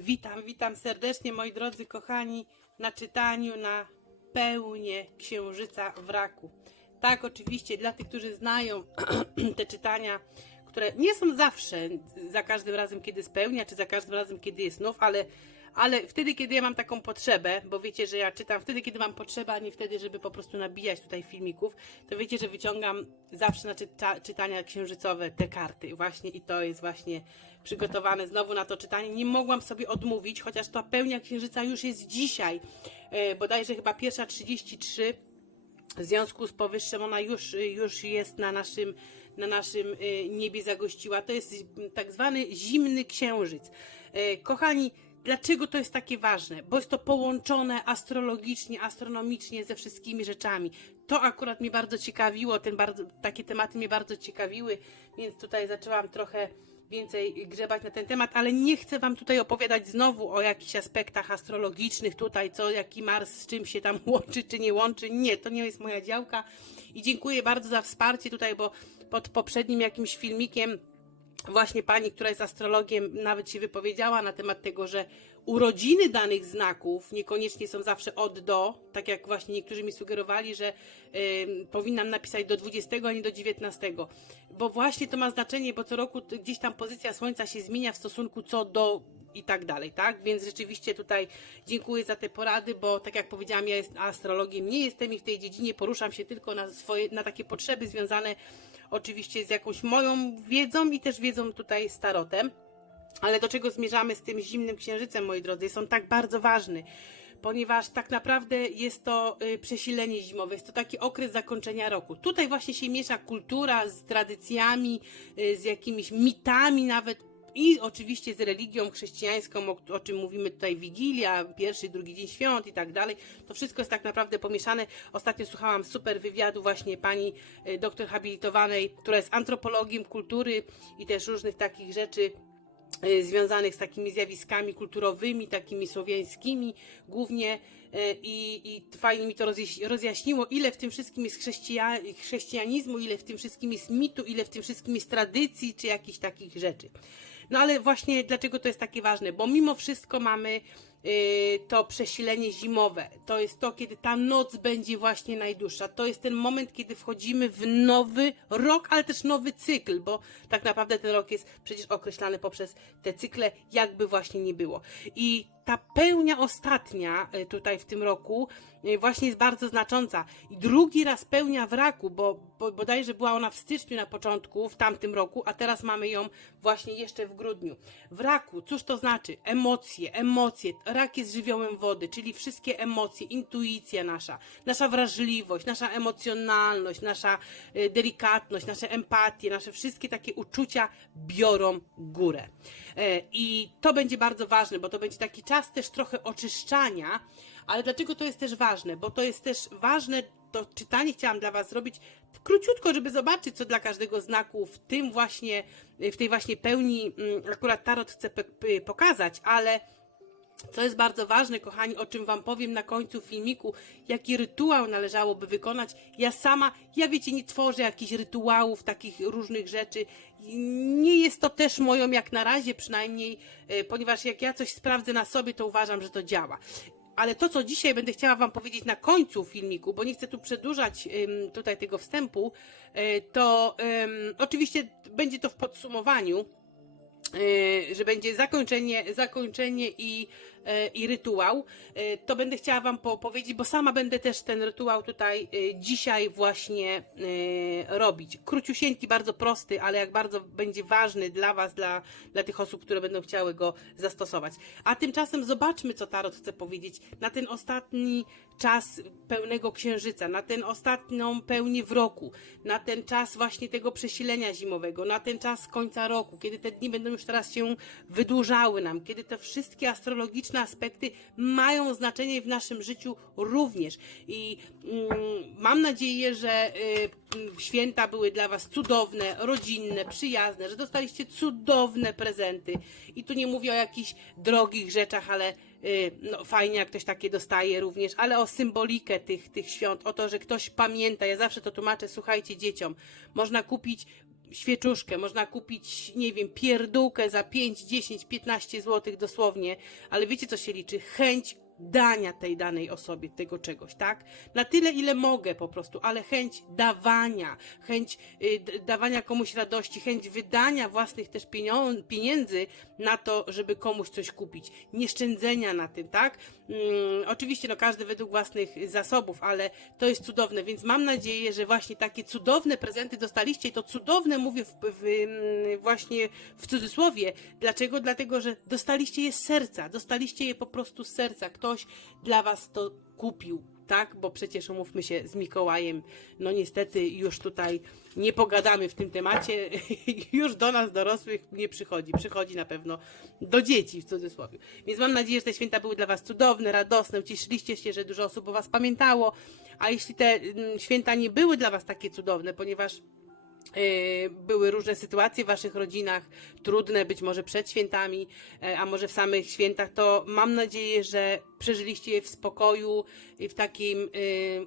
Witam, witam serdecznie moi drodzy kochani na czytaniu na pełnię Księżyca w Raku. Tak, oczywiście dla tych, którzy znają te czytania, które nie są zawsze, za każdym razem, kiedy spełnia, czy za każdym razem, kiedy jest nów, ale, ale wtedy, kiedy ja mam taką potrzebę, bo wiecie, że ja czytam wtedy, kiedy mam potrzebę, a nie wtedy, żeby po prostu nabijać tutaj filmików, to wiecie, że wyciągam zawsze na czyta, czytania księżycowe te karty właśnie i to jest właśnie przygotowane znowu na to czytanie. Nie mogłam sobie odmówić, chociaż ta pełnia księżyca już jest dzisiaj, e, bodajże chyba pierwsza 33, w związku z powyższym ona już, już jest na naszym, na naszym y, niebie zagościła. To jest tak zwany zimny księżyc. E, Kochani, dlaczego to jest takie ważne? Bo jest to połączone astrologicznie, astronomicznie ze wszystkimi rzeczami. To akurat mnie bardzo ciekawiło, ten bardzo, takie tematy mnie bardzo ciekawiły, więc tutaj zaczęłam trochę więcej grzebać na ten temat, ale nie chcę Wam tutaj opowiadać znowu o jakichś aspektach astrologicznych tutaj, co jaki Mars z czym się tam łączy, czy nie łączy. Nie, to nie jest moja działka i dziękuję bardzo za wsparcie tutaj, bo pod poprzednim jakimś filmikiem właśnie pani, która jest astrologiem, nawet się wypowiedziała na temat tego, że urodziny danych znaków niekoniecznie są zawsze od do, tak jak właśnie niektórzy mi sugerowali, że ym, powinnam napisać do 20, a nie do 19, bo właśnie to ma znaczenie, bo co roku gdzieś tam pozycja Słońca się zmienia w stosunku co do i tak dalej, tak? Więc rzeczywiście tutaj dziękuję za te porady, bo tak jak powiedziałam, ja jest astrologiem nie jestem i w tej dziedzinie poruszam się tylko na swoje, na takie potrzeby związane oczywiście z jakąś moją wiedzą i też wiedzą tutaj z tarotem. Ale do czego zmierzamy z tym zimnym księżycem, moi drodzy? Jest on tak bardzo ważny, ponieważ tak naprawdę jest to y, przesilenie zimowe, jest to taki okres zakończenia roku. Tutaj właśnie się miesza kultura z tradycjami, y, z jakimiś mitami nawet i oczywiście z religią chrześcijańską, o, o czym mówimy tutaj Wigilia, pierwszy, drugi dzień świąt i tak dalej. To wszystko jest tak naprawdę pomieszane. Ostatnio słuchałam super wywiadu właśnie pani y, doktor habilitowanej, która jest antropologiem kultury i też różnych takich rzeczy y, związanych z takimi zjawiskami kulturowymi, takimi słowiańskimi głównie y, i, i fajnie mi to rozjaś- rozjaśniło, ile w tym wszystkim jest chrześcija- chrześcijanizmu, ile w tym wszystkim jest mitu, ile w tym wszystkim jest tradycji, czy jakichś takich rzeczy. No ale właśnie dlaczego to jest takie ważne? Bo mimo wszystko mamy y, to przesilenie zimowe. To jest to, kiedy ta noc będzie właśnie najdłuższa. To jest ten moment, kiedy wchodzimy w nowy rok, ale też nowy cykl, bo tak naprawdę ten rok jest przecież określany poprzez te cykle, jakby właśnie nie było. I ta pełnia ostatnia y, tutaj w tym roku y, właśnie jest bardzo znacząca. I drugi raz pełnia w raku, bo, bo bodajże była ona w styczniu na początku, w tamtym roku, a teraz mamy ją właśnie jeszcze w grudniu. W raku, cóż to znaczy? Emocje, emocje. Rak jest żywiołem wody, czyli wszystkie emocje, intuicja nasza, nasza wrażliwość, nasza emocjonalność, nasza y, delikatność, nasze empatie, nasze wszystkie takie uczucia biorą górę. E, I to będzie bardzo ważne, bo to będzie taki czas też trochę oczyszczania, ale dlaczego to jest też ważne? Bo to jest też ważne, to czytanie chciałam dla Was zrobić króciutko, żeby zobaczyć, co dla każdego znaku w tym właśnie, w tej właśnie pełni mm, akurat Tarot chce pokazać, ale co jest bardzo ważne, kochani, o czym Wam powiem na końcu filmiku, jaki rytuał należałoby wykonać. Ja sama, ja wiecie, nie tworzę jakichś rytuałów, takich różnych rzeczy. Nie jest to też moją, jak na razie przynajmniej, e, ponieważ jak ja coś sprawdzę na sobie, to uważam, że to działa. Ale to, co dzisiaj będę chciała Wam powiedzieć na końcu filmiku, bo nie chcę tu przedłużać tutaj tego wstępu, y, to oczywiście będzie to w podsumowaniu, że będzie zakończenie, zakończenie i, y, i rytuał, y, to będę chciała Wam po powiedzieć, bo sama będę też ten rytuał tutaj y, dzisiaj właśnie robić. Króciusieńki, bardzo prosty, ale jak bardzo będzie ważny dla Was, dla, dla tych osób, które będą chciały go zastosować. A tymczasem zobaczmy, co Tarot chce powiedzieć na ten ostatni czas pełnego księżyca, na ten ostatnią pełnię w roku, na ten czas właśnie tego przesilenia zimowego, na ten czas końca roku, kiedy te dni będą już teraz się wydłużały nam, kiedy te wszystkie astrologiczne aspekty mają znaczenie w naszym życiu również. I mm, mam nadzieję, że y, święta były dla Was cudowne, rodzinne, przyjazne, że dostaliście cudowne prezenty. I tu nie mówię o jakichś drogich rzeczach, ale y, no, fajnie, jak ktoś takie dostaje również, ale o symbolikę tych, tych świąt, o to, że ktoś pamięta. Ja zawsze to tłumaczę, słuchajcie dzieciom, można kupić świeczuszkę, można kupić, nie wiem, pierdółkę za 5, 10, 15 zł dosłownie, ale wiecie co się liczy? Chęć dania tej danej osobie tego czegoś, tak? Na tyle, ile mogę po prostu, ale chęć dawania, chęć y, dawania komuś radości, chęć wydania własnych też pieniędzy na to, żeby komuś coś kupić. Nie szczędzenia na tym, tak? Mm, oczywiście, no każdy według własnych zasobów, ale to jest cudowne, więc mam nadzieję, że właśnie takie cudowne prezenty dostaliście i to cudowne mówię w, w, mm, właśnie w cudzysłowie. Dlaczego? Dlatego, że dostaliście je z serca, dostaliście je po prostu z serca. Ktoś dla was to kupił, tak? Bo przecież umówmy się z Mikołajem, no niestety już tutaj nie pogadamy w tym temacie, już do nas dorosłych nie przychodzi, przychodzi na pewno do dzieci w cudzysłowie. Więc mam nadzieję, że te święta były dla was cudowne, radosne, ucieszyliście się, że dużo osób o was pamiętało, a jeśli te mm, święta nie były dla was takie cudowne, ponieważ były różne sytuacje w waszych rodzinach, trudne być może przed świętami, e, a może w samych świętach, to mam nadzieję, że przeżyliście je w spokoju i w takim e,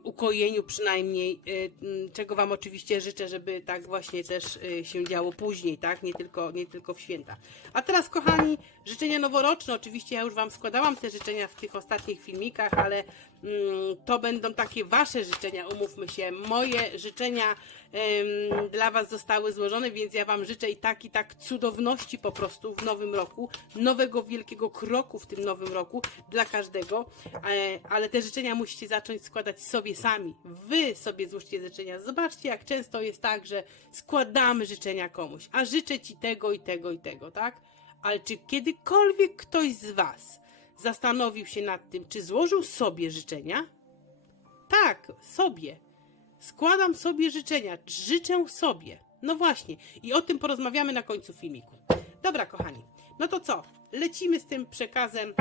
ukojeniu przynajmniej, m, czego wam oczywiście życzę, żeby tak właśnie też się działo później, tak? Nie tylko, nie tylko w święta. A teraz, kochani, życzenia noworoczne. Oczywiście ja już wam składałam te życzenia w tych ostatnich filmikach, ale mm, to będą takie wasze życzenia, umówmy się. Moje życzenia em, dla was zostały złożone, więc ja wam życzę i tak, i tak cudowności po prostu w nowym roku, nowego wielkiego kroku w tym nowym roku dla każdego, e, ale te życzenia musicie zacząć składać sobie sami. Wy sobie złóżcie życzenia. Zobaczcie, jak często jest tak, że składamy życzenia komuś, a życzę ci tego i tego i tego, tak? Ale czy kiedykolwiek ktoś z was zastanowił się nad tym, czy złożył sobie życzenia? Tak, sobie. Składam sobie życzenia. Życzę sobie. No właśnie. I o tym porozmawiamy na końcu filmiku. Dobra, kochani. No to co? Lecimy z tym przekazem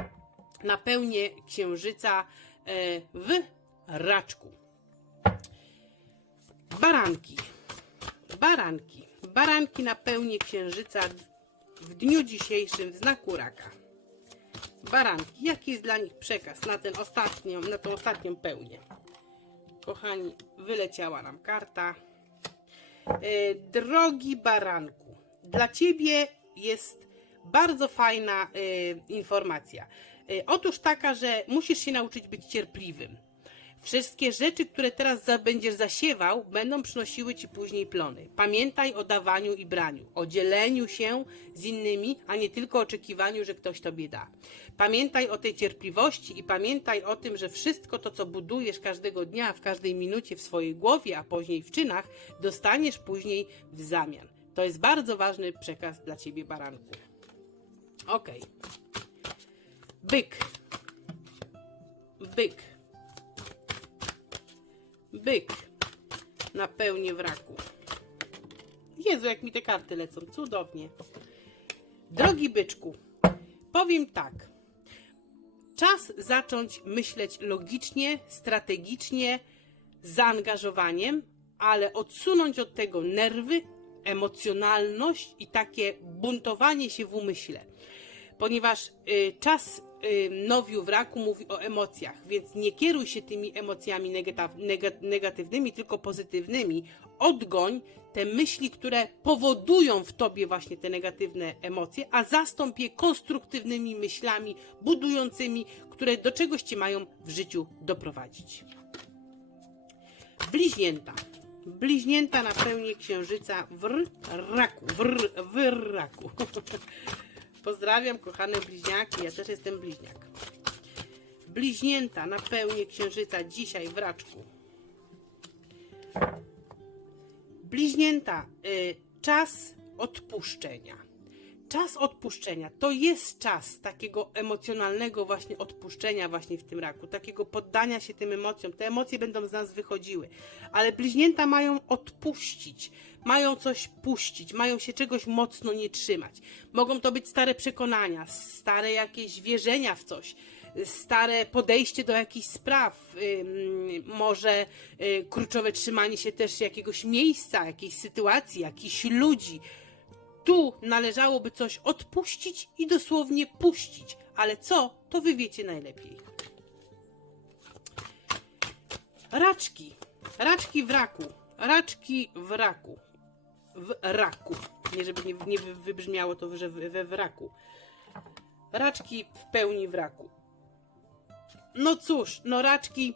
na pełnię księżyca e, w raczku. Baranki. Baranki. Baranki na pełnię księżyca w dniu dzisiejszym w znaku raka. Baranki. Jaki jest dla nich przekaz na, ten ostatnią, na tą ostatnią pełnię? Kochani, wyleciała nam karta. E, drogi baranku, dla ciebie jest bardzo fajna e, informacja. E, otóż taka, że musisz się nauczyć być cierpliwym. Wszystkie rzeczy, które teraz będziesz zasiewał, będą przynosiły ci później plony. Pamiętaj o dawaniu i braniu, o dzieleniu się z innymi, a nie tylko oczekiwaniu, że ktoś tobie da. Pamiętaj o tej cierpliwości i pamiętaj o tym, że wszystko to, co budujesz każdego dnia, w każdej minucie w swojej głowie, a później w czynach, dostaniesz później w zamian. To jest bardzo ważny przekaz dla ciebie, baranku. Okej. Byk. Byk. Byk na pełnię wraku. Jezu, jak mi te karty lecą, cudownie. Drogi byczku, powiem tak. Czas zacząć myśleć logicznie, strategicznie, zaangażowaniem, ale odsunąć od tego nerwy, emocjonalność i takie buntowanie się w umyśle. Ponieważ y, czas nowiu wraku mówi o emocjach, więc nie kieruj się tymi emocjami negatywnymi, tylko pozytywnymi. Odgoń te myśli, które powodują w tobie właśnie te negatywne emocje, a zastąp je konstruktywnymi myślami, budującymi, które do czegoś cię mają w życiu doprowadzić. Bliźnięta. Bliźnięta na pełni księżyca w raku. W, w raku. Pozdrawiam kochane bliźniaki, ja też jestem bliźniak. Bliźnięta na pełni księżyca dzisiaj w raczku. Bliźnięta, y, czas odpuszczenia. Czas odpuszczenia to jest czas takiego emocjonalnego właśnie odpuszczenia właśnie w tym raku, takiego poddania się tym emocjom. Te emocje będą z nas wychodziły, ale bliźnięta mają odpuścić, mają coś puścić, mają się czegoś mocno nie trzymać. Mogą to być stare przekonania, stare jakieś wierzenia w coś, stare podejście do jakichś spraw, może y, kurczowe trzymanie się też jakiegoś miejsca, jakiejś sytuacji, jakichś ludzi. Tu należałoby coś odpuścić i dosłownie puścić, ale co, to wy wiecie najlepiej. Raczki. Raczki w raku. Raczki w raku. w raku. Nie, żeby nie, nie wy- wybrzmiało to, że we, wraku. Raczki w pełni w raku. No cóż, no raczki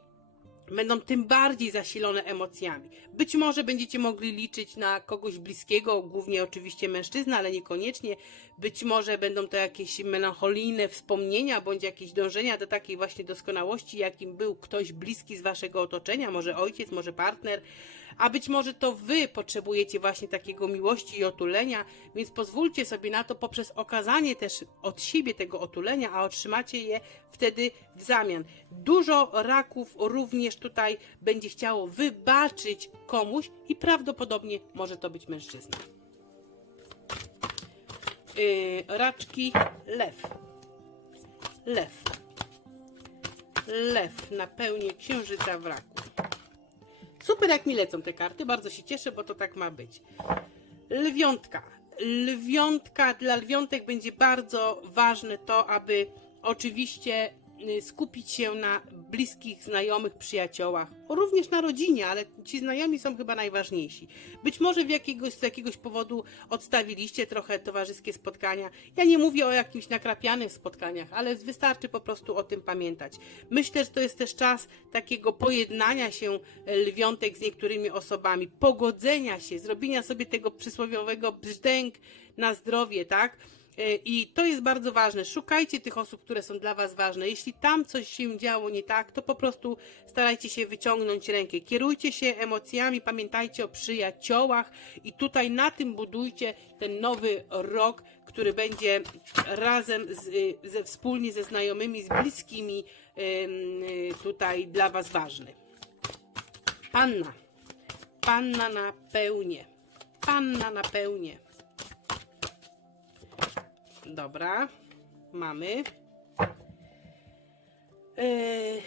będą tym bardziej zasilone emocjami. Być może będziecie mogli liczyć na kogoś bliskiego, głównie oczywiście mężczyzna, ale niekoniecznie. Być może będą to jakieś melancholijne wspomnienia, bądź jakieś dążenia do takiej właśnie doskonałości, jakim był ktoś bliski z waszego otoczenia, może ojciec, może partner. A być może to wy potrzebujecie właśnie takiego miłości i otulenia, więc pozwólcie sobie na to poprzez okazanie też od siebie tego otulenia, a otrzymacie je wtedy w zamian. Dużo raków również tutaj będzie chciało wybaczyć komuś i prawdopodobnie może to być mężczyzna. Yy, raczki lew. Lew. Lew na pełnię księżyca w raku. Super jak mi lecą te karty, bardzo się cieszę, bo to tak ma być. Lwiątka. Lwiątka, dla lwiątek będzie bardzo ważne to, aby oczywiście y, skupić się na bliskich, znajomych, przyjaciołach, również na rodzinie, ale ci znajomi są chyba najważniejsi. Być może w jakiegoś, z jakiegoś powodu odstawiliście trochę towarzyskie spotkania. Ja nie mówię o jakimś nakrapianych spotkaniach, ale wystarczy po prostu o tym pamiętać. Myślę, że to jest też czas takiego pojednania się e, lwiątek z niektórymi osobami, pogodzenia się, zrobienia sobie tego przysłowiowego brzdęk na zdrowie, tak? E, I to jest bardzo ważne. Szukajcie tych osób, które są dla Was ważne. Jeśli tam coś się działo nie tak, to po prostu starajcie się wyciągnąć rękę. Kierujcie się emocjami, pamiętajcie o przyjaciołach i tutaj na tym budujcie ten nowy rok, który będzie razem z, y, ze, wspólnie ze znajomymi, z bliskimi y, tutaj dla Was ważny. Panna. Panna na pełnię. Panna na pełnię. Dobra, mamy. Yy,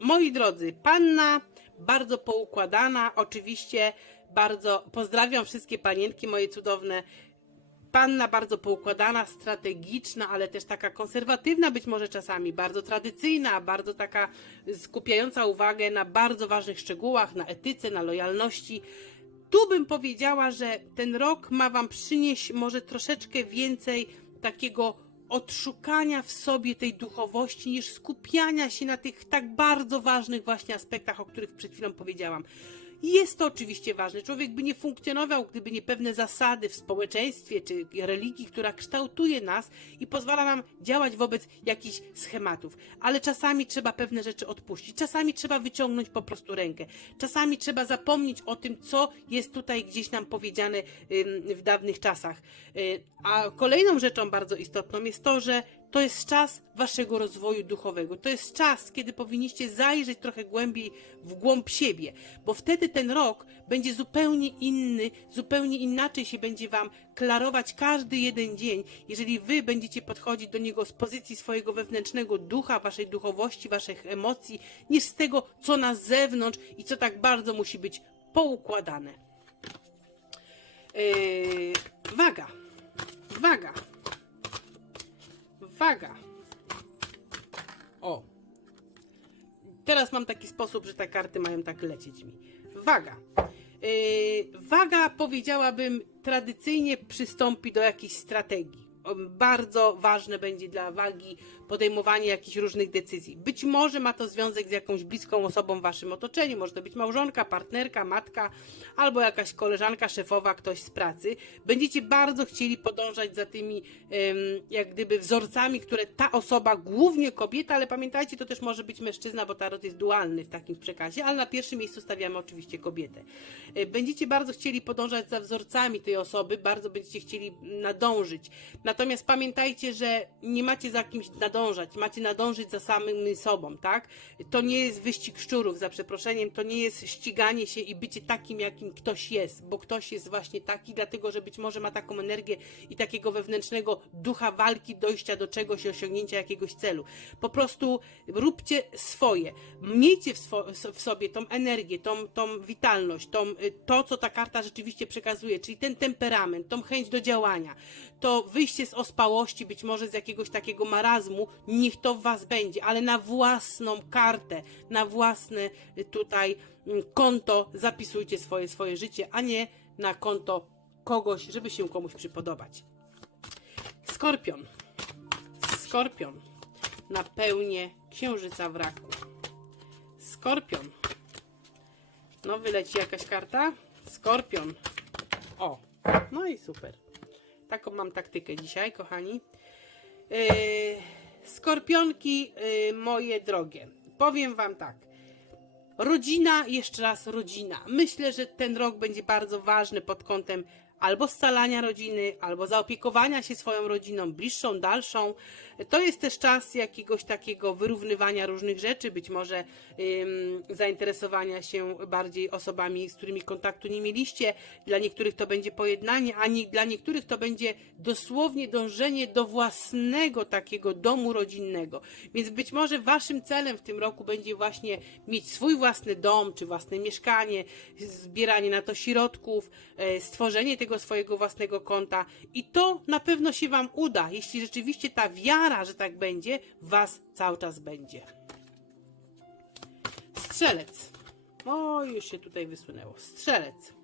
moi drodzy, panna bardzo poukładana, oczywiście bardzo pozdrawiam wszystkie panienki moje cudowne. Panna bardzo poukładana, strategiczna, ale też taka konserwatywna, być może czasami, bardzo tradycyjna, bardzo taka skupiająca uwagę na bardzo ważnych szczegółach, na etyce, na lojalności tu bym powiedziała, że ten rok ma Wam przynieść może troszeczkę więcej takiego odszukania w sobie tej duchowości, niż skupiania się na tych tak bardzo ważnych właśnie aspektach, o których przed chwilą powiedziałam. Jest to oczywiście ważne. Człowiek by nie funkcjonował, gdyby nie pewne zasady w społeczeństwie czy religii, która kształtuje nas i pozwala nam działać wobec jakichś schematów. Ale czasami trzeba pewne rzeczy odpuścić. Czasami trzeba wyciągnąć po prostu rękę. Czasami trzeba zapomnieć o tym, co jest tutaj gdzieś nam powiedziane w dawnych czasach. Y, A kolejną rzeczą bardzo istotną jest to, że to jest czas waszego rozwoju duchowego. To jest czas, kiedy powinniście zajrzeć trochę głębiej w głąb siebie, bo wtedy ten rok będzie zupełnie inny, zupełnie inaczej się będzie wam klarować każdy jeden dzień, jeżeli wy będziecie podchodzić do niego z pozycji swojego wewnętrznego ducha, waszej duchowości, waszych emocji, niż z tego, co na zewnątrz i co tak bardzo musi być poukładane. Yy, waga. Waga. Waga. O. Teraz mam taki sposób, że te karty mają tak lecieć mi. Waga. Yy, waga, powiedziałabym, tradycyjnie przystąpi do jakiejś strategii. Bardzo ważne będzie dla wagi podejmowanie jakichś różnych decyzji. Być może ma to związek z jakąś bliską osobą w waszym otoczeniu. Może to być małżonka, partnerka, matka, albo jakaś koleżanka, szefowa, ktoś z pracy. Będziecie bardzo chcieli podążać za tymi, jak gdyby, wzorcami, które ta osoba, głównie kobieta, ale pamiętajcie, to też może być mężczyzna, bo tarot jest dualny w takim przekazie, ale na pierwszym miejscu stawiamy oczywiście kobietę. E, Będziecie bardzo chcieli podążać za wzorcami tej osoby, bardzo będziecie chcieli nadążyć. Pamiętajcie, że nie macie za kimś nadążać, macie nadążyć za samym sobą, tak? To nie jest wyścig szczurów, za przeproszeniem, to nie jest ściganie się i bycie takim, jakim ktoś jest, bo ktoś jest właśnie taki, dlatego że być może ma taką energię i takiego wewnętrznego ducha walki, dojścia do czegoś, i osiągnięcia jakiegoś celu. Po prostu róbcie swoje. Miejcie w, swo- w sobie tą energię, tą, tą witalność, tą, y, to, co ta karta rzeczywiście przekazuje, czyli ten temperament, tą chęć do działania, to wyjście z ospałości, być może z jakiegoś takiego marazmu, niech to w was będzie, ale na własną kartę, na własne y, tutaj mm, konto zapisujcie swoje, swoje życie, a nie na konto kogoś, żeby się komuś przypodobać. Skorpion. Skorpion. Na pełnię księżyca w raku. Skorpion. No, wyleci jakaś karta. Skorpion. O, no i super. Taką mam taktykę dzisiaj, kochani. Yy, skorpionki, yy, moje drogie. Powiem Wam tak. Rodzina, jeszcze raz rodzina. Myślę, że ten rok będzie bardzo ważny pod kątem albo scalania rodziny, albo zaopiekowania się swoją rodziną, bliższą, dalszą. To jest też czas jakiegoś takiego wyrównywania różnych rzeczy, być może ym, zainteresowania się bardziej osobami, z którymi kontaktu nie mieliście. Dla niektórych to będzie pojednanie, a nie, dla niektórych to będzie dosłownie dążenie do własnego takiego domu rodzinnego. Więc być może waszym celem w tym roku będzie właśnie mieć swój własny dom, czy własne mieszkanie, zbieranie na to środków, e, stworzenie tego swojego własnego konta i to na pewno się wam uda, jeśli rzeczywiście ta wiara, że tak będzie, was cały czas będzie. Strzelec. O, już się tutaj wysunęło. Strzelec.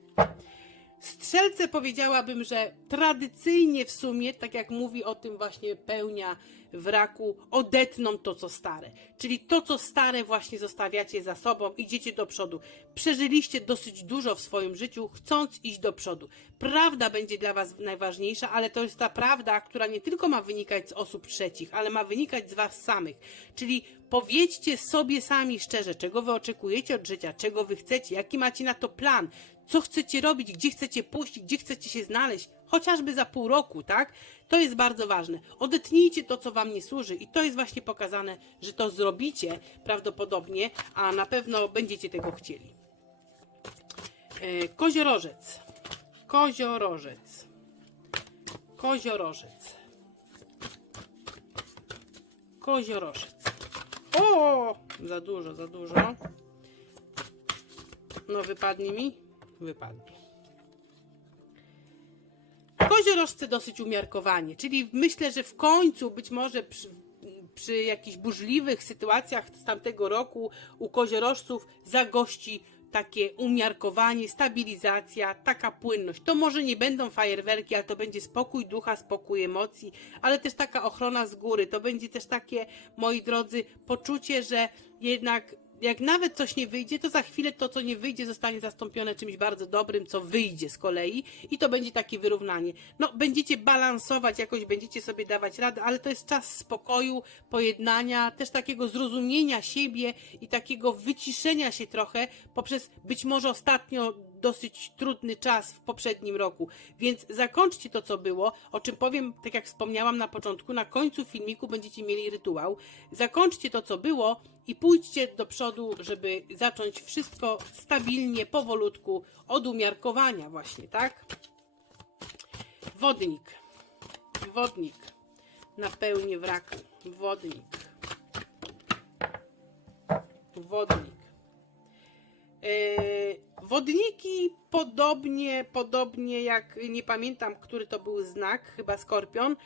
Strzelce powiedziałabym, że tradycyjnie w sumie, tak jak mówi o tym właśnie pełnia w raku, odetną to, co stare. Czyli to, co stare właśnie zostawiacie za sobą, idziecie do przodu. Przeżyliście dosyć dużo w swoim życiu, chcąc iść do przodu. Prawda będzie dla Was najważniejsza, ale to jest ta prawda, która nie tylko ma wynikać z osób trzecich, ale ma wynikać z Was samych. Czyli powiedzcie sobie sami szczerze, czego Wy oczekujecie od życia, czego Wy chcecie, jaki macie na to plan, co chcecie robić, gdzie chcecie pójść, gdzie chcecie się znaleźć, chociażby za pół roku, tak? To jest bardzo ważne. Odetnijcie to, co Wam nie służy, i to jest właśnie pokazane, że to zrobicie prawdopodobnie, a na pewno będziecie tego chcieli. E, koziorożec. Koziorożec. Koziorożec. Koziorożec. O! Za dużo, za dużo. No wypadnie mi? Wypadnie. Koziorożce dosyć umiarkowanie, czyli myślę, że w końcu być może przy, przy jakichś burzliwych sytuacjach z tamtego roku u koziorożców zagości takie umiarkowanie, stabilizacja, taka płynność. To może nie będą fajerwerki, ale to będzie spokój ducha, spokój emocji, ale też taka ochrona z góry. To będzie też takie, moi drodzy, poczucie, że jednak jak nawet coś nie wyjdzie, to za chwilę to, co nie wyjdzie, zostanie zastąpione czymś bardzo dobrym, co wyjdzie z kolei i to będzie takie wyrównanie. No, będziecie balansować, jakoś będziecie sobie dawać radę, ale to jest czas spokoju, pojednania, też takiego zrozumienia siebie i takiego wyciszenia się trochę poprzez być może ostatnio dosyć trudny czas w poprzednim roku. Więc zakończcie to, co było, o czym powiem, tak jak wspomniałam na początku, na końcu filmiku będziecie mieli rytuał. Zakończcie to, co było i pójdźcie do przodu, żeby zacząć wszystko stabilnie, powolutku, od umiarkowania właśnie, tak? Wodnik. Wodnik. Na pełni wraku. Wodnik. Wodnik. Yy, wodniki podobnie, podobnie jak nie pamiętam, który to był znak, chyba skorpion.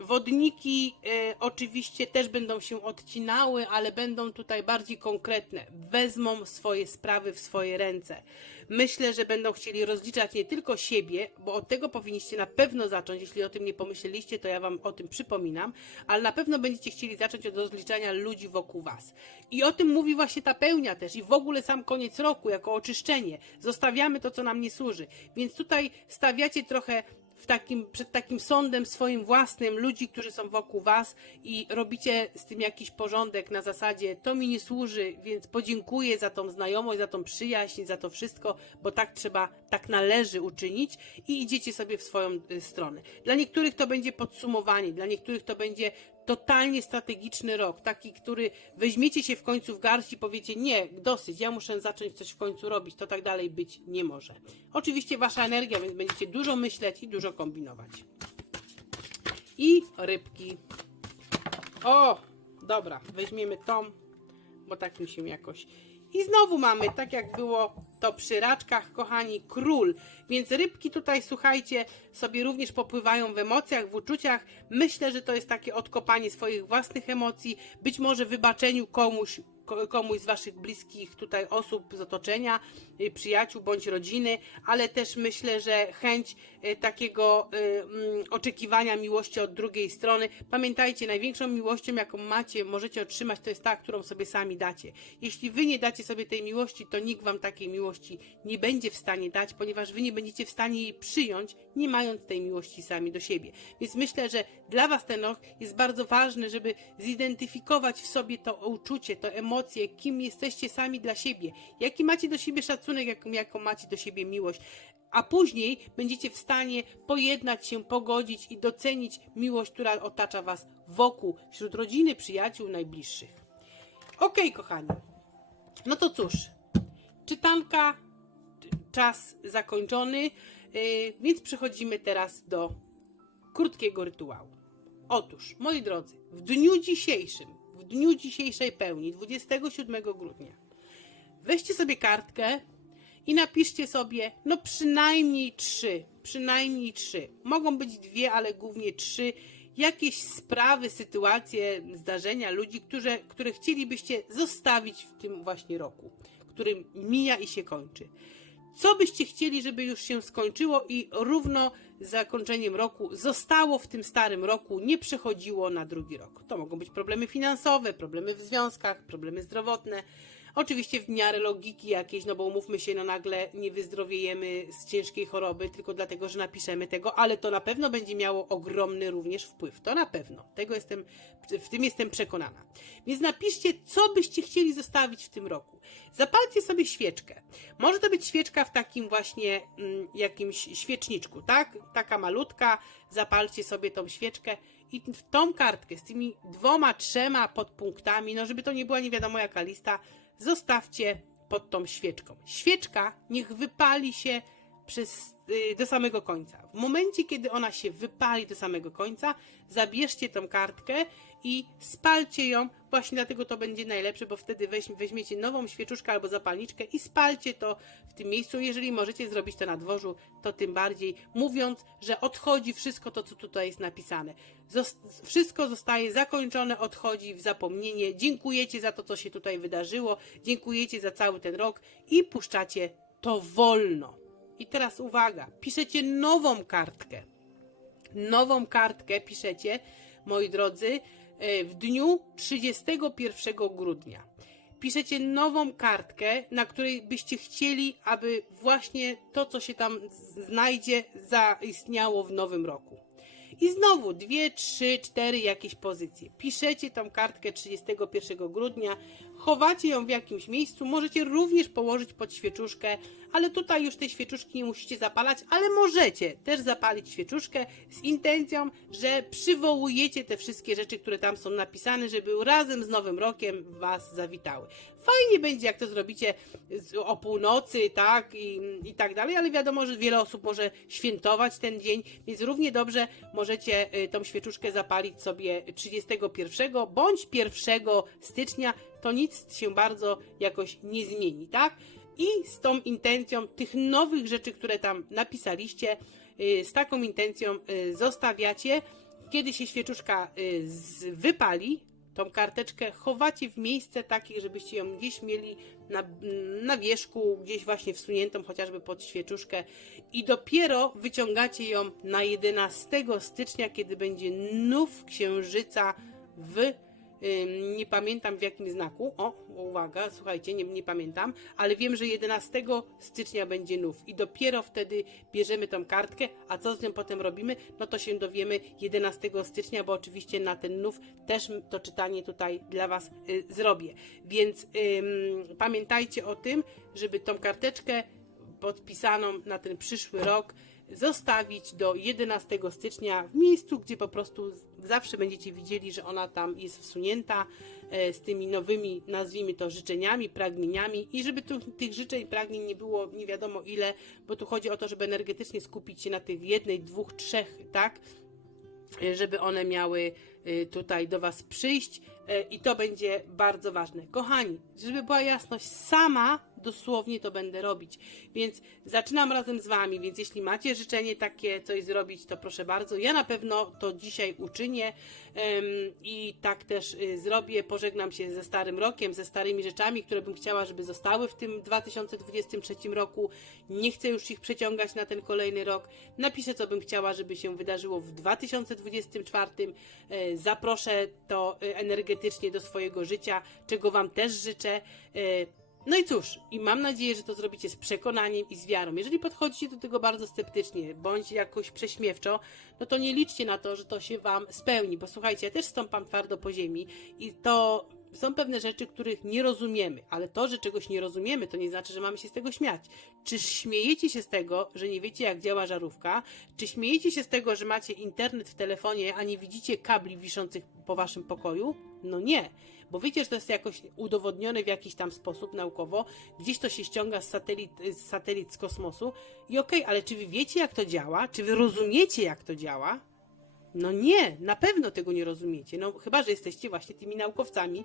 Wodniki e, oczywiście też będą się odcinały, ale będą tutaj bardziej konkretne. Wezmą swoje sprawy w swoje ręce. Myślę, że będą chcieli rozliczać nie tylko siebie, bo od tego powinniście na pewno zacząć. Jeśli o tym nie pomyśleliście, to ja Wam o tym przypominam, ale na pewno będziecie chcieli zacząć od rozliczania ludzi wokół Was. I o tym mówi właśnie ta pełnia też i w ogóle sam koniec roku jako oczyszczenie. Zostawiamy to, co nam nie służy. Więc tutaj stawiacie trochę w takim, przed takim sądem swoim własnym ludzi, którzy są wokół was i robicie z tym jakiś porządek na zasadzie to mi nie służy, więc podziękuję za tą znajomość, za tą przyjaźń, za to wszystko, bo tak trzeba, tak należy uczynić i idziecie sobie w swoją y, stronę. Dla niektórych to będzie podsumowanie, dla niektórych to będzie totalnie strategiczny rok, taki, który weźmiecie się w końcu w garść i powiecie, nie, dosyć, ja muszę zacząć coś w końcu robić, to tak dalej być nie może. Oczywiście wasza energia, więc będziecie dużo myśleć i dużo kombinować. I rybki. O, dobra, weźmiemy tą, bo tak mi się jakoś... I znowu mamy, tak jak było to przy raczkach, kochani, król. Więc rybki tutaj, słuchajcie, sobie również popływają w emocjach, w uczuciach. Myślę, że to jest takie odkopanie swoich własnych emocji, być może wybaczeniu komuś, ko- komuś z waszych bliskich tutaj osób z otoczenia, y, przyjaciół bądź rodziny, ale też myślę, że chęć y, takiego y, mm, oczekiwania miłości od drugiej strony. Pamiętajcie, największą miłością, jaką macie, możecie otrzymać, to jest ta, którą sobie sami dacie. Jeśli wy nie dacie sobie tej miłości, to nikt wam takiej miłości nie będzie w stanie dać, ponieważ wy nie będziecie w stanie jej przyjąć, nie mając tej miłości sami do siebie. Więc myślę, że dla was ten rok jest bardzo ważny, żeby zidentyfikować w sobie to uczucie, to emocje, kim jesteście sami dla siebie, jaki macie do siebie szacunek, jaką, jaką macie do siebie miłość. A później będziecie w stanie pojednać się, pogodzić i docenić miłość, która otacza Was wokół, wśród rodziny, przyjaciół, najbliższych. Okej, kochani. No to cóż, czytanka, czas zakończony, yy, więc przechodzimy teraz do krótkiego rytuału. Otóż, moi drodzy, w dniu dzisiejszym, w dniu dzisiejszej pełni, 27 grudnia, weźcie sobie kartkę i napiszcie sobie, no przynajmniej trzy, przynajmniej trzy. Mogą być dwie, ale głównie trzy. Jakieś sprawy, sytuacje, zdarzenia, ludzi, które, które chcielibyście zostawić w tym właśnie roku, który mija i się kończy. Co byście chcieli, żeby już się skończyło i równo z zakończeniem roku zostało w tym starym roku, nie przechodziło na drugi rok? To mogą być problemy finansowe, problemy w związkach, problemy zdrowotne. Oczywiście w miarę logiki jakieś, no bo umówmy się, no nagle nie wyzdrowiejemy z ciężkiej choroby tylko dlatego, że napiszemy tego, ale to na pewno będzie miało ogromny również wpływ. To na pewno. Tego jestem, w tym jestem przekonana. Więc napiszcie, co byście chcieli zostawić w tym roku. Zapalcie sobie świeczkę. Może to być świeczka w takim właśnie mm, jakimś świeczniczku, tak? Taka malutka. Zapalcie sobie tą świeczkę i w tą kartkę z tymi dwoma, trzema podpunktami, no żeby to nie była nie wiadomo jaka lista, zostawcie pod tą świeczką. Świeczka niech wypali się przez, y, do samego końca. W momencie, kiedy ona się wypali do samego końca, zabierzcie tą kartkę i spalcie ją. Właśnie dlatego to będzie najlepsze, bo wtedy weź, weźmiecie nową świeczuszkę albo zapalniczkę i spalcie to w tym miejscu. Jeżeli możecie zrobić to na dworzu, to tym bardziej, mówiąc, że odchodzi wszystko to, co tutaj jest napisane. Wszystko zostaje zakończone, odchodzi w zapomnienie. Dziękujecie za to, co się tutaj wydarzyło. Dziękujecie za cały ten rok i puszczacie to wolno. I teraz uwaga, piszecie nową kartkę. Nową kartkę piszecie, moi drodzy, e, w dniu 31 grudnia. Piszecie nową kartkę, na której byście chcieli, aby właśnie to, co się tam znajdzie, zaistniało w nowym roku. I znowu dwie, trzy, cztery jakieś pozycje. Piszecie tą kartkę 31 grudnia, chowacie ją w jakimś miejscu, możecie również położyć pod świeczuszkę, ale tutaj już tej świeczuszki nie musicie zapalać, ale możecie też zapalić świeczuszkę z intencją, że przywołujecie te wszystkie rzeczy, które tam są napisane, żeby razem z Nowym Rokiem Was zawitały. Fajnie będzie, jak to zrobicie o północy, tak, i, i tak dalej, ale wiadomo, że wiele osób może świętować ten dzień, więc równie dobrze możecie y, tą świeczuszkę zapalić sobie 31 bądź 1 stycznia, to nic się bardzo jakoś nie zmieni, tak? I z tą intencją tych nowych rzeczy, które tam napisaliście, y, z taką intencją y, zostawiacie. Kiedy się świeczuszka y, wypali, tą karteczkę chowacie w miejsce takie, żebyście ją gdzieś mieli na, na wierzchu, gdzieś właśnie wsuniętą chociażby pod świeczuszkę i dopiero wyciągacie ją na 11 stycznia, kiedy będzie nów księżyca w nie pamiętam w jakim znaku. O, uwaga, słuchajcie, nie, nie pamiętam, ale wiem, że 11 stycznia będzie nów i dopiero wtedy bierzemy tą kartkę, a co z nią potem robimy, no to się dowiemy 11 stycznia, bo oczywiście na ten nów też to czytanie tutaj dla Was y, zrobię. Więc ym, pamiętajcie o tym, żeby tą karteczkę podpisaną na ten przyszły rok zostawić do 11 stycznia w miejscu, gdzie po prostu zawsze będziecie widzieli, że ona tam jest wsunięta e, z tymi nowymi, nazwijmy to, życzeniami, pragnieniami i żeby tu, tych życzeń, pragnień nie było nie wiadomo ile, bo tu chodzi o to, żeby energetycznie skupić się na tych jednej, dwóch, trzech, tak? E, żeby one miały y, tutaj do Was przyjść e, i to będzie bardzo ważne. Kochani, żeby była jasność, sama dosłownie to będę robić. Więc zaczynam razem z Wami, więc jeśli macie życzenie takie coś zrobić, to proszę bardzo. Ja na pewno to dzisiaj uczynię i tak też y, zrobię. Pożegnam się ze starym rokiem, ze starymi rzeczami, które bym chciała, żeby zostały w tym 2023 roku. Nie chcę już ich przeciągać na ten kolejny rok. Napiszę, co bym chciała, żeby się wydarzyło w 2024. E, Zaproszę to e, energetycznie do swojego życia, czego Wam też życzę. No i cóż, i mam nadzieję, że to zrobicie z przekonaniem i z wiarą. Jeżeli podchodzicie do tego bardzo sceptycznie, bądź jakoś prześmiewczo, no to nie liczcie na to, że to się Wam spełni, bo słuchajcie, ja też stąpam twardo po ziemi i to są pewne rzeczy, których nie rozumiemy, ale to, że czegoś nie rozumiemy, to nie znaczy, że mamy się z tego śmiać. Czy śmiejecie się z tego, że nie wiecie, jak działa żarówka? Czy śmiejecie się z tego, że macie internet w telefonie, a nie widzicie kabli wiszących po waszym pokoju? No nie, bo wiecie, że to jest jakoś udowodnione w jakiś tam sposób naukowo, gdzieś to się ściąga z satelit z, satelit z kosmosu i okej, ale czy wy wiecie, jak to działa? Czy wy rozumiecie, jak to działa? No nie, na pewno tego nie rozumiecie. No chyba, że jesteście właśnie tymi naukowcami,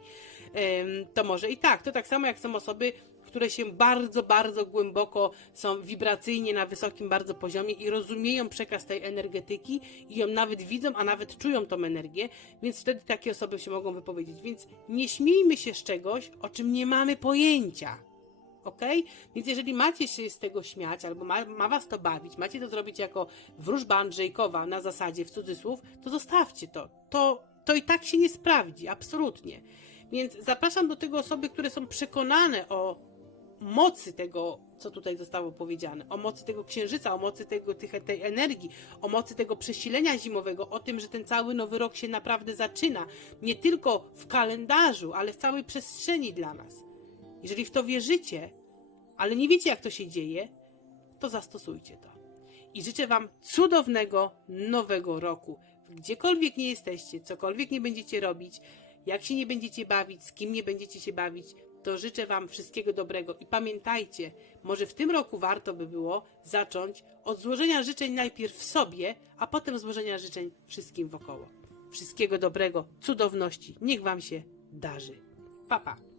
to może i tak. To tak samo jak są osoby, które się bardzo, bardzo głęboko są wibracyjnie na wysokim bardzo poziomie i rozumieją przekaz tej energetyki i ją nawet widzą, a nawet czują tą energię, więc wtedy takie osoby się mogą wypowiedzieć. Więc nie śmiejmy się z czegoś, o czym nie mamy pojęcia. Ok? Więc jeżeli macie się z tego śmiać, albo ma, ma was to bawić, macie to zrobić jako wróżba Andrzejkowa na zasadzie w cudzysłów, to zostawcie to. To, to i tak się nie sprawdzi, absolutnie. Więc zapraszam do tego osoby, które są przekonane o mocy tego, co tutaj zostało powiedziane, o mocy tego księżyca, o mocy tego, tych, tej energii, o mocy tego przesilenia zimowego, o tym, że ten cały nowy rok się naprawdę zaczyna, nie tylko w kalendarzu, ale w całej przestrzeni dla nas. Jeżeli w to wierzycie, ale nie wiecie, jak to się dzieje, to zastosujcie to. I życzę Wam cudownego nowego roku. Gdziekolwiek nie jesteście, cokolwiek nie będziecie robić, jak się nie będziecie bawić, z kim nie będziecie się bawić, to życzę Wam wszystkiego dobrego. I pamiętajcie, może w tym roku warto by było zacząć od złożenia życzeń najpierw sobie, a potem złożenia życzeń wszystkim wokoło. Wszystkiego dobrego, cudowności. Niech Wam się darzy. Pa, pa.